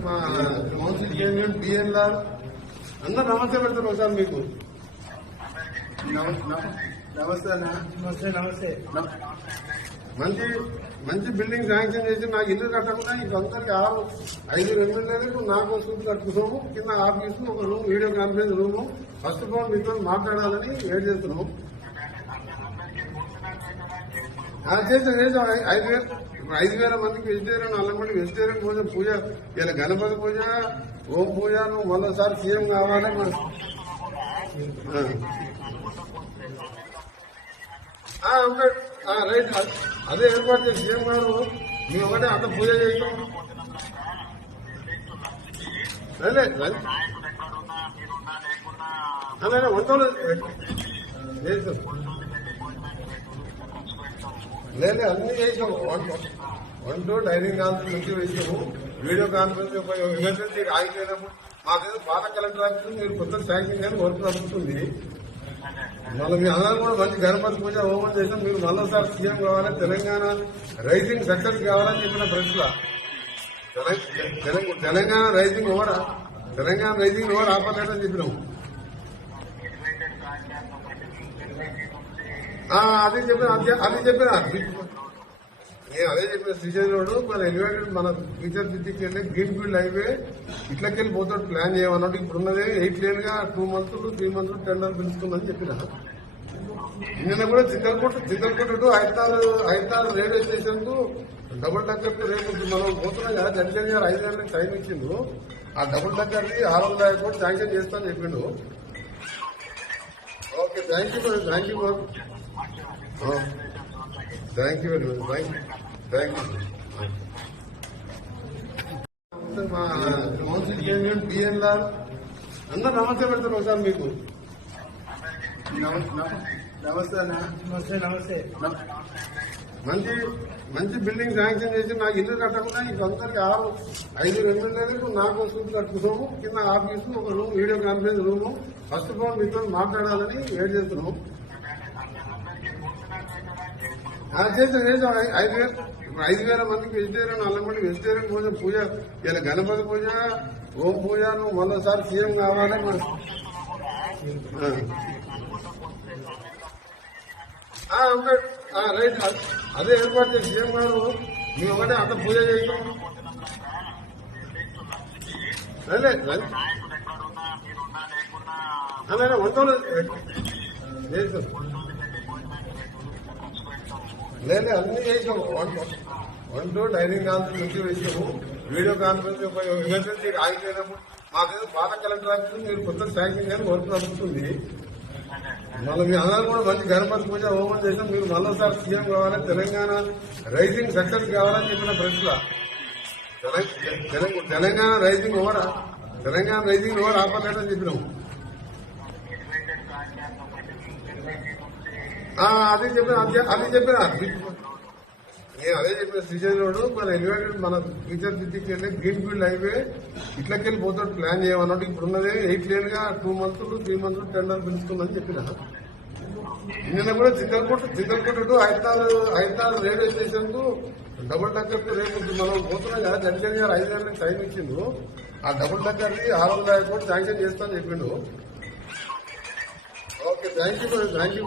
మా council union BNR అందరు నమస్తే పెడతారు ఒకసారి మీకు. నమ- నమ- నమస్తే అన్న. నమస్తే నమస్తే. నమ- మంచి మంచి బిల్డింగ్ శాంక్షన్ చేసి నాకు ఇల్లు కట్టకుండా ఇంక అందరికి ఆరు ఐదు ఎమ్మెల్యేలకు నాకు సూట్ కట్టుకున్నాము కింద ఆఫీసు ఒక room video conference room. First of all మీతో మాట్లాడాలని వెయిట్ చేస్తున్నాము. చేసాం చేసాం ఐదు వేల. ఇప్పుడు ఐదు వేల మందికి వెజిటేరియన్ అల్లం మంది వెజిటేరియన్ పూజ పూజ ఇలా గణపతి పూజ ఓం పూజ నువ్వు మరోసారి సీఎం కావాలి రైట్. అదే ఏర్పాటు చేసి సీఎం గారు మీ ఒకటే అంత పూజ చేయటం అదే వంటలు లేదు అన్ని చేసాము వంట వంట డైనింగ్ కాన్ఫరెన్స్ నుంచి వేసాము. వీడియో కాన్ఫరెన్స్ ఒక ఎమర్జెన్సీ ఆగిపోయినప్పుడు మాకేదో పాత కలెక్టర్ ఆఫీస్ మీరు కొత్త శాంక్షన్ కానీ వర్క్ నడుస్తుంది మళ్ళీ మీ అందరూ కూడా మంచి గణపతి పూజ హోమం చేసాం మీరు మళ్ళీసారి సీఎం కావాలి? తెలంగాణ రైజింగ్ సక్సెస్ కావాలని చెప్పిన ప్రశ్న Telangana rising over Telangana rising over ఆపలేదని చెప్పినాము. అది చెప్పిన అది చెప్పిన. నేను అదే చెప్పిన శ్రీశైలం రోడ్డు. మన ఎలివేటెడ్ మన ఫ్యూచర్ సిటీకి వెళ్ళి గ్రీన్ ఫీల్డ్ హైవే ఇట్లకెళ్ళి పోతాడు ప్లాన్ చేయమన్నట్టు ఇప్పుడు ఉన్నది eight లేన్గా two months three months tender పిలుచుకుందని చెప్పిన. నిన్న కూడా చిత్తలకోట చిత్తలకోట టు హైదరాబాద్ హైదరాబాద్ రైల్వే స్టేషన్కు డబుల్ డక్కర్కు రేపు మనం పోతున్నాం కదా జడ్జన్ గారు ఐదు గంటలకు టైం ఇచ్చిండు. ఆ డబుల్ డక్కర్ ది ఆరు వందల యాభై కోట్లు శాంక్షన్ చేస్తానని చెప్పిండు. Okay thank you thank you thank you very much thank you మా కౌన్సిల్ యూనియన్ బిఎన్ఆర్ అందరు నమస్తే పెడతారు ఒకసారి మీకు. నమ- నమ- నమస్తే అన్న. నమస్తే నమస్తే. నమ- మంచి మంచి బిల్డింగ్ శాంక్షన్ చేసి నాకు ఇల్లు కట్టకుండా ఇంక అందరికి ఆరు ఐదు ఎమ్మెల్యేలకు నాకు సూట్ కట్టుకున్నాము కింద ఆఫీసు ఒక room video conference room. First of all మీతో మాట్లాడాలని వెయిట్ చేస్తున్నాము. ఆ, చేసాం చేసాం ఐదు వేల ఇప్పుడు ఐదు వేల మందికి వెజిటేరియన్ అల్లం మంది వెజిటేరియన్ పూజ పూజ ఇలా గణపతి పూజ ఓం పూజ నువ్వు మరోసారి సీఎం కావాలి మన- రైట్ అదే ఏర్పాటు చేసి సీఎం గారు మీ ఒకటే అంత పూజ చేయటం అదే అదే. అదే వంటలు చేసాం లేదు అన్ని చేసాము. వంట టూ డైనింగ్ కాన్ఫరెన్స్ నుంచి వేసాము వీడియో కాన్ఫరెన్స్ ఒక ఎమర్జెన్సీ ఆగిపోయినప్పుడు మాకేదో పాత కలెక్టర్ ఆఫీస్ మీరు కొత్త శాంక్షన్ కానీ వర్క్ నడుస్తుంది మళ్ళీ మీ అందరూ కూడా మంచి గణపతి పూజ హోమం చేసాం. మీరు మళ్ళీసారి సీఎం కావాలి తెలంగాణ రైజింగ్ సక్సెస్ కావాలని చెప్పిన ప్రశ్న. Telangana rising over Telangana rising over ఆపలేదని చెప్పినాము అదే చెప్పిన అదే- అదే చెప్పిన. నేను అదే చెప్పిన శ్రీశైలంలో మన ఎలివేటెడ్ మన ఫ్యూచర్ సిటీకి వెళ్ళి గ్రీన్ ఫీల్డ్ హైవే ఇట్లకెళ్ళి పోతాడు ప్లాన్ చేయమన్నట్టు ఇప్పుడు ఉన్నది eight లేన్గా two months three months tender పిలుచుకుందని చెప్పిన. నిన్న కూడా చిత్తలకోట చిత్తలకోట టు హైదరాబాద్ హైదరాబాద్ రైల్వే స్టేషన్కు డబుల్ డక్కర్ రేపు మనం పోతున్నాం కదా జడ్జన్ గారు ఐదు గంటలకు టైం ఇచ్చిండు ఆ డబుల్ డక్కర్ని ఆరు వందల యాభై కోట్లు శాంక్షన్ చేస్తానని చెప్పిండు. Okay thank you thank you